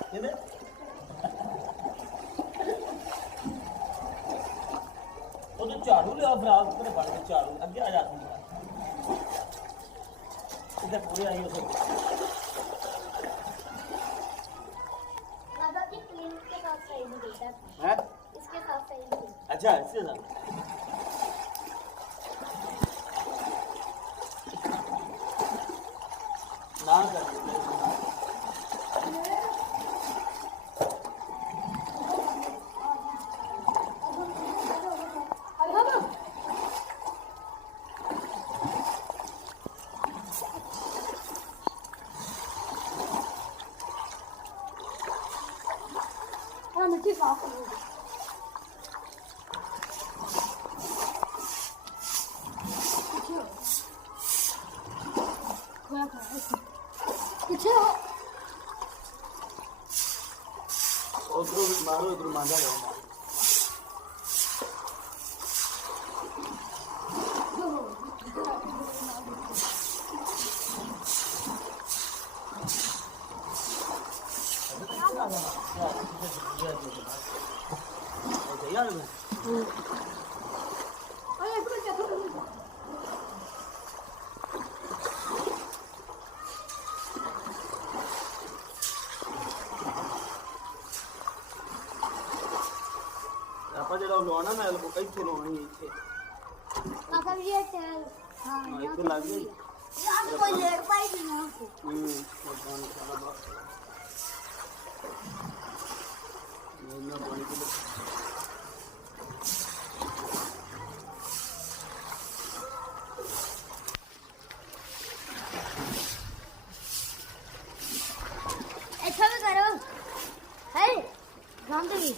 ਕਹਿੰਦੇ ਉਹ ਤੂੰ ਝਾੜੂ ਲਿਆ ਫਰਾਕ ਉੱਤੇ ਫੜ ਕੇ ਝਾੜੂ ਅੱਗੇ ਆ ਜਾ ਤੂੰ ਇੱਥੇ ਪੂਰੇ ਆਈ ਉਸੇ दादा जी क्रीम के साथ सही नहीं देता है इसके साथ सही नहीं देता अच्छा इसके साथ ना कर मिट्टी साफ कर पीछे उधर मारो इधर मांझा जाओ यार ਆਪਾਂ ਜਿਹੜਾ ਲਾਉਣਾ ਮੈਂ ਲੋਕ ਇੱਥੇ ਲਾਉਣੀ ਇੱਥੇ मतलब ये चल हां ਇੱਥੇ ਲੱਗ ਗਈ यार कोई लेट पाएगी ना ਪਾਣੀ ਸਾਰਾ ਬਾਹਰ ਇਹਨਾਂ ਪਾਣੀ ਦੇ ऐसा भी करो है राम देवी